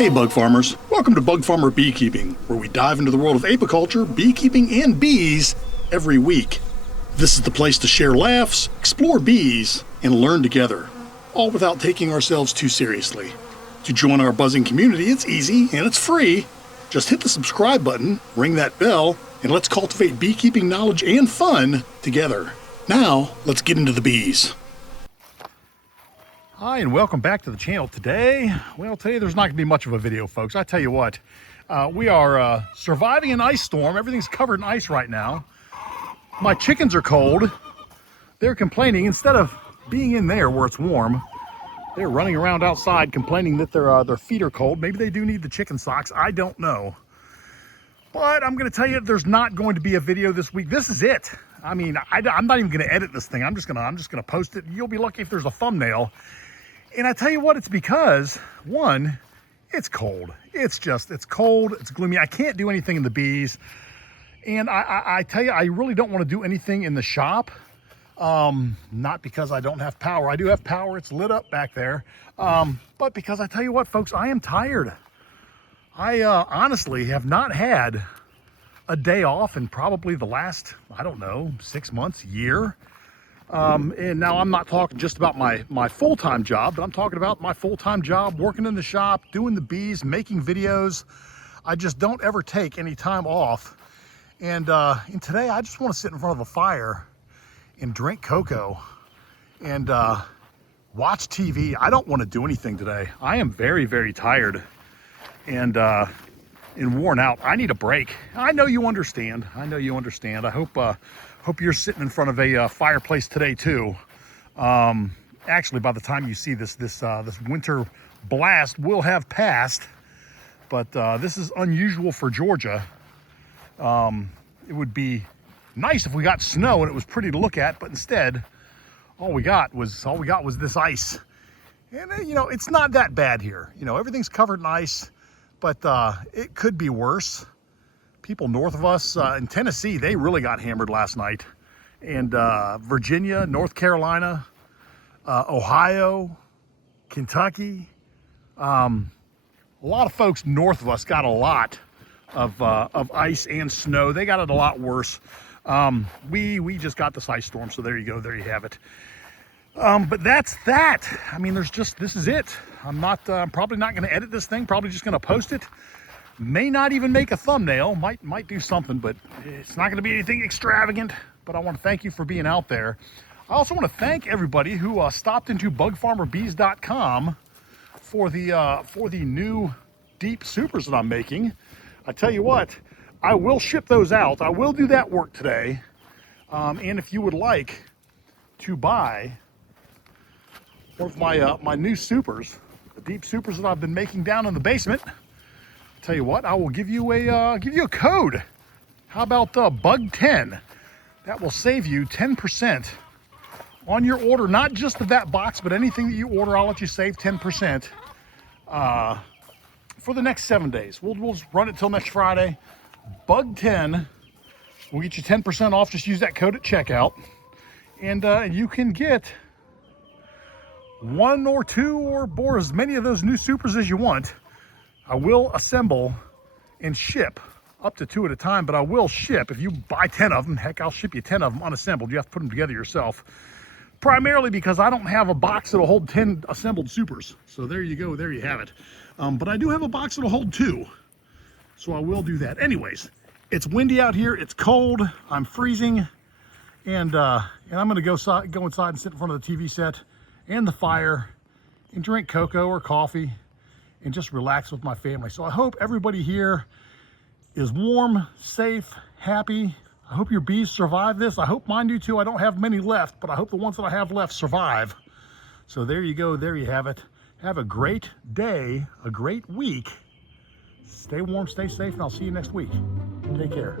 Hey bug farmers, welcome to Bug Farmer Beekeeping, where we dive into the world of apiculture, beekeeping, and bees every week. This is the place to share laughs, explore bees, and learn together, all without taking ourselves too seriously. To join our buzzing community, it's easy and it's free. Just hit the subscribe button, ring that bell, and let's cultivate beekeeping knowledge and fun together. Now, let's get into the bees. Hi, and welcome back to the channel today. Well, today there's not going to be much of a video, folks. I tell you what, we are surviving an ice storm. Everything's covered in ice right now. My chickens are cold. They're complaining. Instead of being in there where it's warm, they're running around outside complaining that their feet are cold. Maybe they do need the chicken socks. I don't know. But I'm going to tell you, there's not going to be a video this week. This is it. I mean, I'm not even going to edit this thing. I'm just going to post it. You'll be lucky if there's a thumbnail. And I tell you what, it's because, one, it's cold. It's cold, it's gloomy. I can't do anything in the bees. And I tell you, I really don't want to do anything in the shop. Not because I don't have power. I do have power, it's lit up back there. But because I tell you what, folks, I am tired. I honestly have not had a day off in probably the last, I don't know, 6 months, year. And now I'm not talking just about my full-time job, but I'm talking about my full-time job, working in the shop, doing the bees, making videos. I just don't ever take any time off. And today I just want to sit in front of a fire and drink cocoa and watch TV. I don't want to do anything today. I am very, very tired and worn out. I need a break. I know you understand. I know you understand. I hope you're sitting in front of a fireplace today too. Actually, by the time you see this winter blast will have passed, but this is unusual for Georgia. It would be nice if we got snow and it was pretty to look at, but instead, all we got was this ice. And you know, it's not that bad here. You know, everything's covered in ice, but it could be worse. People north of us in Tennessee, they really got hammered last night. And Virginia, North Carolina, Ohio, Kentucky. A lot of folks north of us got a lot of ice and snow. They got it a lot worse. We just got this ice storm, so there you go, there you have it. But that's that. I mean, this is it. I'm probably not going to edit this thing, probably just going to post it. May not even make a thumbnail, might do something, but it's not going to be anything extravagant. But I want to thank you for being out there. I also want to thank everybody who stopped into bugfarmerbees.com for the new deep supers that I'm making. I tell you what, I will ship those out. I will do that work today. And if you would like to buy one of my new supers, the deep supers that I've been making down in the basement, tell you what, I will give you a code. How about BUG10? That will save you 10% on your order, not just of that box, but anything that you order. I'll let you save 10% for the next 7 days. We'll just run it till next Friday. BUG10 will get you 10% off. Just use that code at checkout, and you can get one or two or as many of those new supers as you want. I will assemble and ship up to 2 at a time, but I will ship. If you buy 10 of them, heck, I'll ship you 10 of them unassembled. You have to put them together yourself. Primarily because I don't have a box that'll hold 10 assembled supers. So there you go, there you have it. But I do have a box that'll hold 2. So I will do that. Anyways, it's windy out here, it's cold, I'm freezing, and I'm gonna go inside and sit in front of the TV set and the fire and drink cocoa or coffee and just relax with my family. So I hope everybody here is warm, safe, happy. I hope your bees survive this. I hope mine do too. I don't have many left, but I hope the ones that I have left survive. So there you go, there you have it. Have a great day, a great week. Stay warm, stay safe, and I'll see you next week. Take care.